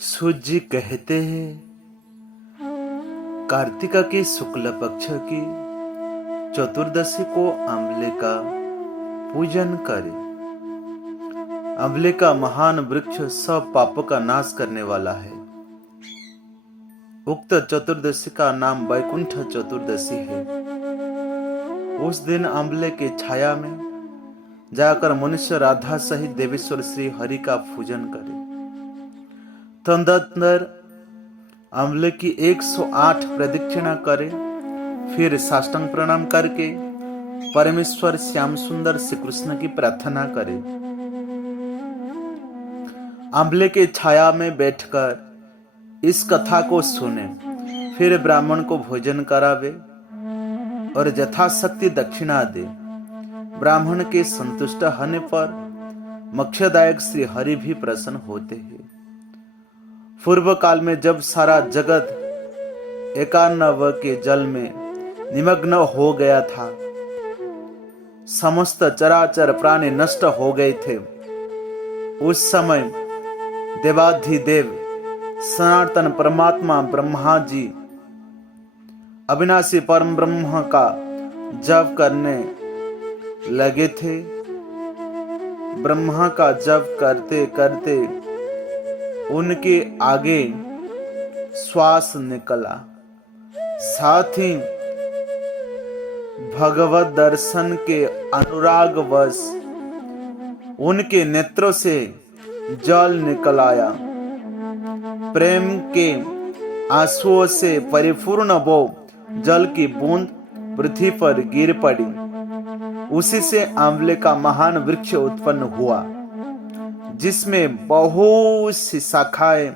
सूत जी कहते हैं कार्तिका के शुक्ल पक्ष की चतुर्दशी को आंवले का पूजन करें। आंवले का महान वृक्ष सब पापों का नाश करने वाला है। उक्त चतुर्दशी का नाम वैकुंठ चतुर्दशी है। उस दिन आंवले के छाया में जाकर मनुष्य राधा सहित देवेश्वर श्री हरि का पूजन करे। तदनंतर आंवले की 108 प्रदक्षिणा करे। फिर साष्टांग प्रणाम करके परमेश्वर श्याम सुंदर श्री कृष्ण की प्रार्थना करे। आंवले के छाया में बैठकर इस कथा को सुने। फिर ब्राह्मण को भोजन करावे और यथाशक्ति दक्षिणा दे। ब्राह्मण के संतुष्ट होने पर मोक्षदायक श्री हरि भी प्रसन्न होते हैं। पूर्व काल में जब सारा जगत एकान्नव के जल में निमग्न हो गया था, समस्त चराचर प्राणी नष्ट हो गए थे, उस समय देवाधिदेव सनातन परमात्मा ब्रह्मा जी अविनाशी परम ब्रह्म का जप करने लगे थे। ब्रह्मा का जप करते करते उनके आगे श्वास निकला। साथ ही भगवत दर्शन के अनुरागवश उनके नेत्रों से जल निकल आया। प्रेम के आंसुओं से परिपूर्ण वो जल की बूंद पृथ्वी पर गिर पड़ी। उसी से आंवले का महान वृक्ष उत्पन्न हुआ, जिसमें बहुत सी शाखाएं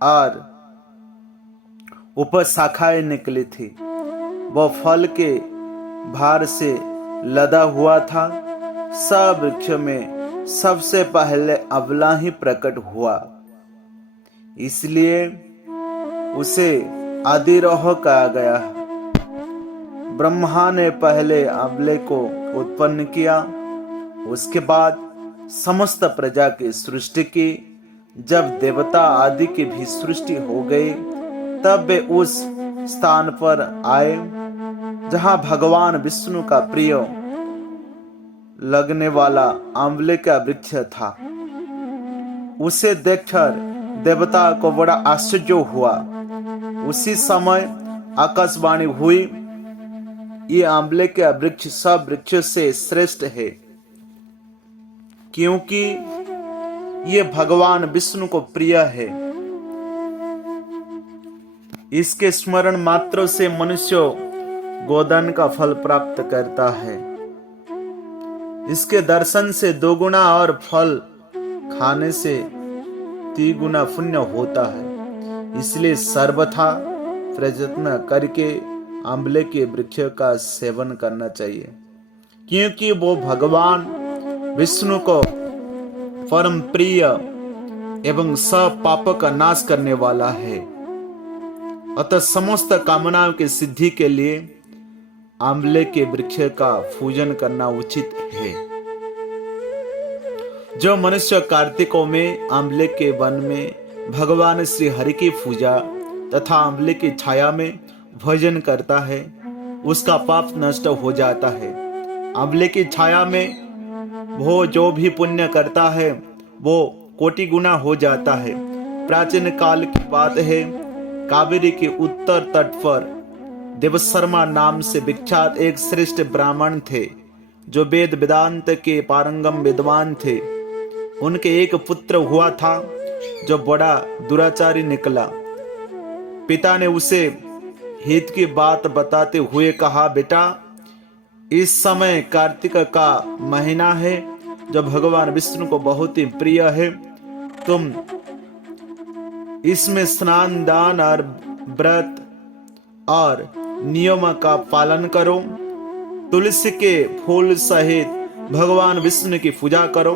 और उपशाखाएं निकली थी। वह फल के भार से लदा हुआ था। सब वृक्ष में सबसे पहले आंवला ही प्रकट हुआ, इसलिए उसे आदिरोह कहा गया। ब्रह्मा ने पहले आंवले को उत्पन्न किया, उसके बाद समस्त प्रजा की सृष्टि की। जब देवता आदि की भी सृष्टि हो गई, तब वे उस स्थान पर आए जहां भगवान विष्णु का प्रिय लगने वाला आंवले का वृक्ष था। उसे देखकर देवता को बड़ा आश्चर्य हुआ। उसी समय आकाशवाणी हुई, ये आंवले का वृक्ष सब वृक्षों से श्रेष्ठ है, क्योंकि ये भगवान विष्णु को प्रिय है। इसके स्मरण मात्र से मनुष्य गोदान का फल प्राप्त करता है। इसके दर्शन से 2 गुना और फल खाने से 3 गुना पुण्य होता है। इसलिए सर्वथा प्रयत्न करके आंवले के वृक्ष का सेवन करना चाहिए, क्योंकि वो भगवान विष्णु को परम प्रिय एवं सब पापों का नाश करने वाला है। अतः समस्त कामनाओं की सिद्धि के लिए आंवले के वृक्ष का पूजन करना उचित है। जो मनुष्य कार्तिकों में आंवले के वन में भगवान श्री हरि की पूजा तथा आंवले की छाया में भोजन करता है, उसका पाप नष्ट हो जाता है। आंवले की छाया में वो जो भी पुण्य करता है वो कोटि गुना हो जाता है। प्राचीन काल की बात है, कावेरी के उत्तर तट पर देवशर्मा नाम से विख्यात एक श्रेष्ठ ब्राह्मण थे, जो वेद वेदांत के पारंगम विद्वान थे। उनके एक पुत्र हुआ था जो बड़ा दुराचारी निकला। पिता ने उसे हित की बात बताते हुए कहा, बेटा, इस समय कार्तिक का महीना है, जो भगवान विष्णु को बहुत ही प्रिय है। तुम इसमें स्नान, दान और व्रत और नियम का पालन करो। तुलसी के फूल सहित भगवान विष्णु की पूजा करो।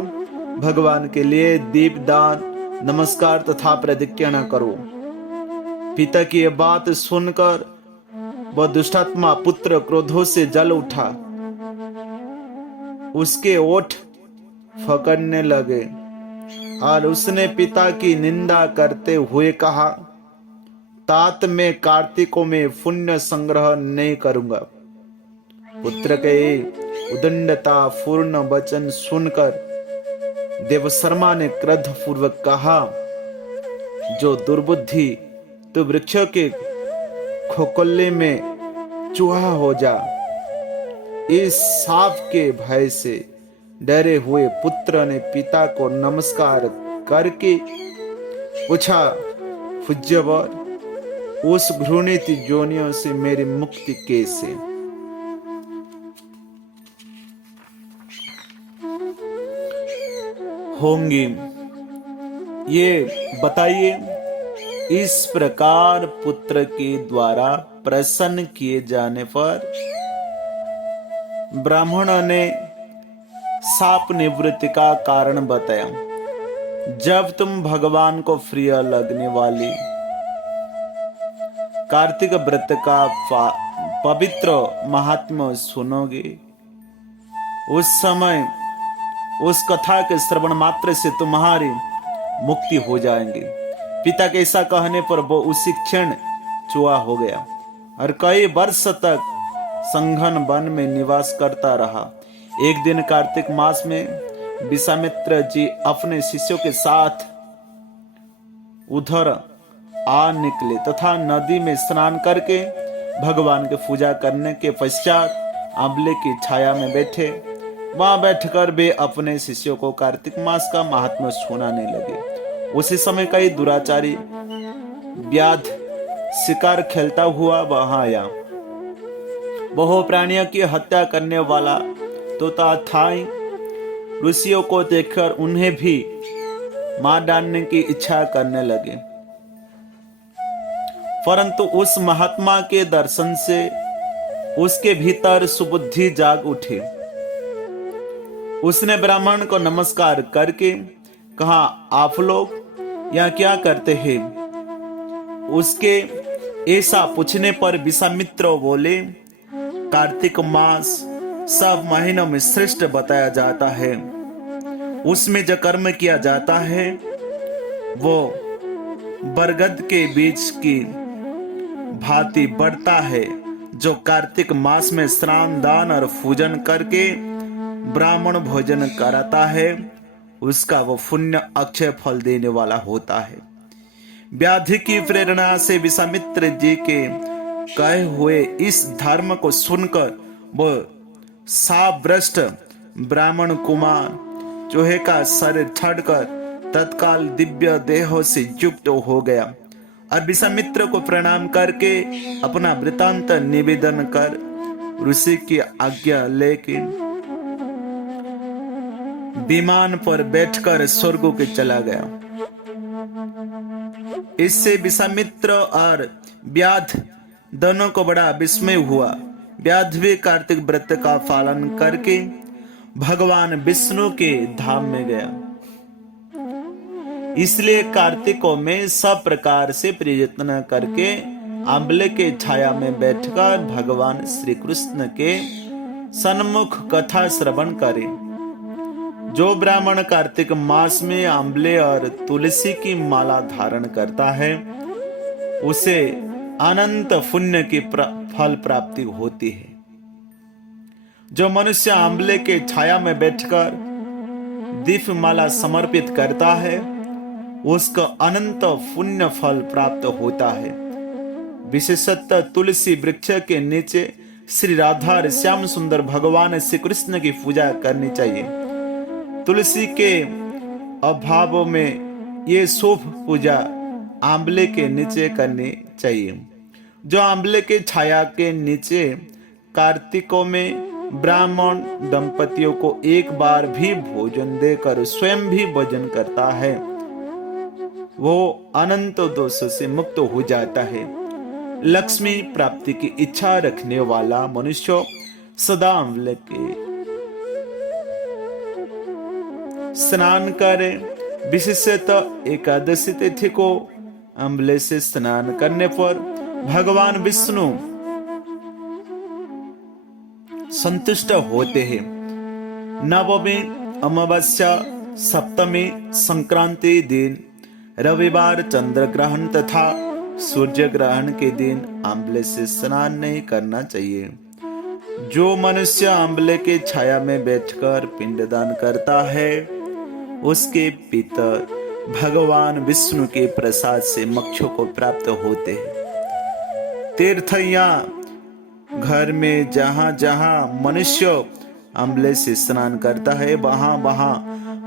भगवान के लिए दीप दान, नमस्कार तथा प्रदक्षिणा करो। पिता की यह बात सुनकर वह दुष्टात्मा पुत्र क्रोधों से जल उठा। उसके ओठ फकड़ने लगे और उसने पिता की निंदा करते हुए कहा, तात मैं कार्तिकों में पुण्य संग्रह नहीं करूंगा। पुत्र के उदंडता पूर्ण वचन सुनकर देवशर्मा ने क्रोध पूर्वक कहा, जो दुर्बुद्धि, तू वृक्षों के खोखले में चूहा हो जा। इस सांप के भय से डरे हुए पुत्र ने पिता को नमस्कार करके पूछा, पूज्यवर, उस घृणित योनियों से मेरी मुक्ति कैसे? होंगी, ये बताइए। इस प्रकार पुत्र के द्वारा प्रसन्न किए जाने पर ब्राह्मणों ने शाप निवृत्ति का कारण बताया। जब तुम भगवान को प्रिय लगने वाली कार्तिक व्रत का पवित्र महात्म्य सुनोगे, उस समय उस कथा के श्रवण मात्र से तुम्हारी मुक्ति हो जाएंगी। पिता के ऐसा कहने पर वो उसी क्षण चूहा हो गया और कई वर्ष तक संघन वन में निवास करता रहा। एक दिन कार्तिक मास में विश्वामित्र जी अपने शिष्यों के साथ उधर आ निकले तथा नदी में स्नान करके भगवान की पूजा करने के पश्चात आंवले की छाया में बैठे। वहां बैठकर वे अपने शिष्यों को कार्तिक मास का महात्म्य सुनाने लगे। उसी समय कई दुराचारी व्याध शिकार खेलता हुआ वहां आया। बहु प्राणियों की हत्या करने वाला तोता थाई ऋषियों को देखकर उन्हें भी मार डालने की इच्छा करने लगे, परंतु उस महात्मा के दर्शन से उसके भीतर सुबुद्धि जाग उठी। उसने ब्राह्मण को नमस्कार करके कहा, आप लोग यहाँ क्या करते हैं? उसके ऐसा पूछने पर विश्वामित्र बोले, कार्तिक मास सब महीनों में श्रेष्ठ बताया जाता है। उसमें जो कर्म किया जाता है वो बरगद के बीज की भांति बढ़ता है। जो कार्तिक मास में स्नान दान और पूजन करके ब्राह्मण भोजन कराता है, उसका वो पुण्य अक्षय फल देने वाला होता है। व्याधि की प्रेरणा से विश्वामित्र जी के कहे हुए इस धर्म को सुनकर वो साभ्रष्ट ब्राह्मण कुमार चूहे का शरीर छाड़कर तत्काल दिव्य देह से युक्त हो गया और विश्वामित्र को प्रणाम करके अपना वृतांत निवेदन कर ऋषि की आज्ञा लेकर विमान पर बैठकर स्वर्ग के चला गया। इससे विश्वामित्र और व्याध दोनों को बड़ा विस्मय हुआ। व्याध भी कार्तिक व्रत का पालन करके भगवान विष्णु के धाम में गया। इसलिए कार्तिकों में सब प्रकार से प्रयत्न करके आंवले के छाया में बैठकर भगवान श्री कृष्ण के सन्मुख कथा श्रवण करें। जो ब्राह्मण कार्तिक मास में आंवले और तुलसी की माला धारण करता है, उसे अनंत पुण्य की फल प्राप्ति होती है। जो मनुष्य आंवले के छाया में बैठकर दीप माला समर्पित करता है, उसको अनंत पुण्य फल प्राप्त होता है। विशेषतः तुलसी वृक्ष के नीचे श्री राधा और श्याम सुंदर भगवान श्री कृष्ण की पूजा करनी चाहिए। तुलसी के अभाव में ये शुभ पूजा आंवले के नीचे करनी चाहिए। जो आंवले के छाया के नीचे कार्तिकों में ब्राह्मण दंपतियों को एक बार भी भोजन देकर स्वयं भी भोजन करता है, वो अनंत दोषों से मुक्त हो जाता है। लक्ष्मी प्राप्ति की इच्छा रखने वाला मनुष्य सदा आंवले के स्नान करें। विशेषतः एकादशी तिथि को आंवले से स्नान करने पर भगवान विष्णु संतुष्ट होते हैं। नवमी अमावस्या सप्तमी संक्रांति दिन, रविवार चंद्र ग्रहण तथा सूर्य ग्रहण के दिन आंवले से स्नान नहीं करना चाहिए। जो मनुष्य आंवले के छाया में बैठकर पिंडदान करता है, उसके पितर भगवान विष्णु के प्रसाद से मोक्ष को प्राप्त होते हैं। तीर्थ या घर में जहां जहां मनुष्य आंवले से स्नान करता है, वहां वहां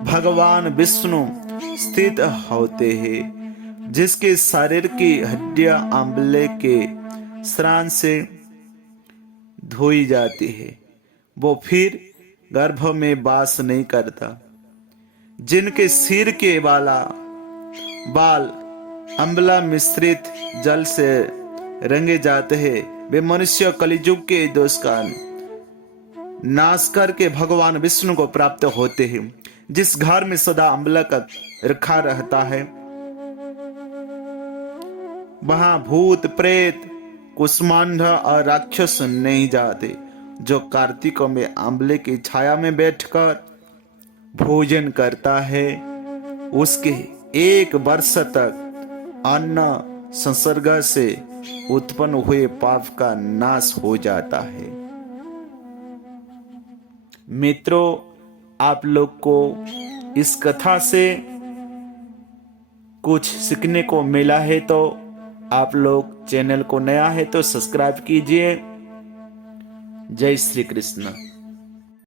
भगवान विष्णु स्थित होते हैं। जिसके शरीर की हड्डियां आंवले के स्नान से धोई जाती है, वो फिर गर्भ में वास नहीं करता। जिनके सिर के बाल आंवला मिश्रित जल से रंगे जाते हैं, वे मनुष्य कलियुग के दोष का नाश करके भगवान विष्णु को प्राप्त होते हैं। जिस घर में सदा आंवला का रखा रहता है, वहां भूत प्रेत कुष्मांड और राक्षस नहीं जाते। जो कार्तिकों में आंवले की छाया में बैठकर भोजन करता है, उसके 1 वर्ष तक अन्न संसर्ग से उत्पन्न हुए पाप का नाश हो जाता है। मित्रों, आप लोग को इस कथा से कुछ सीखने को मिला है तो आप लोग चैनल को नया है तो सब्सक्राइब कीजिए। जय श्री कृष्ण।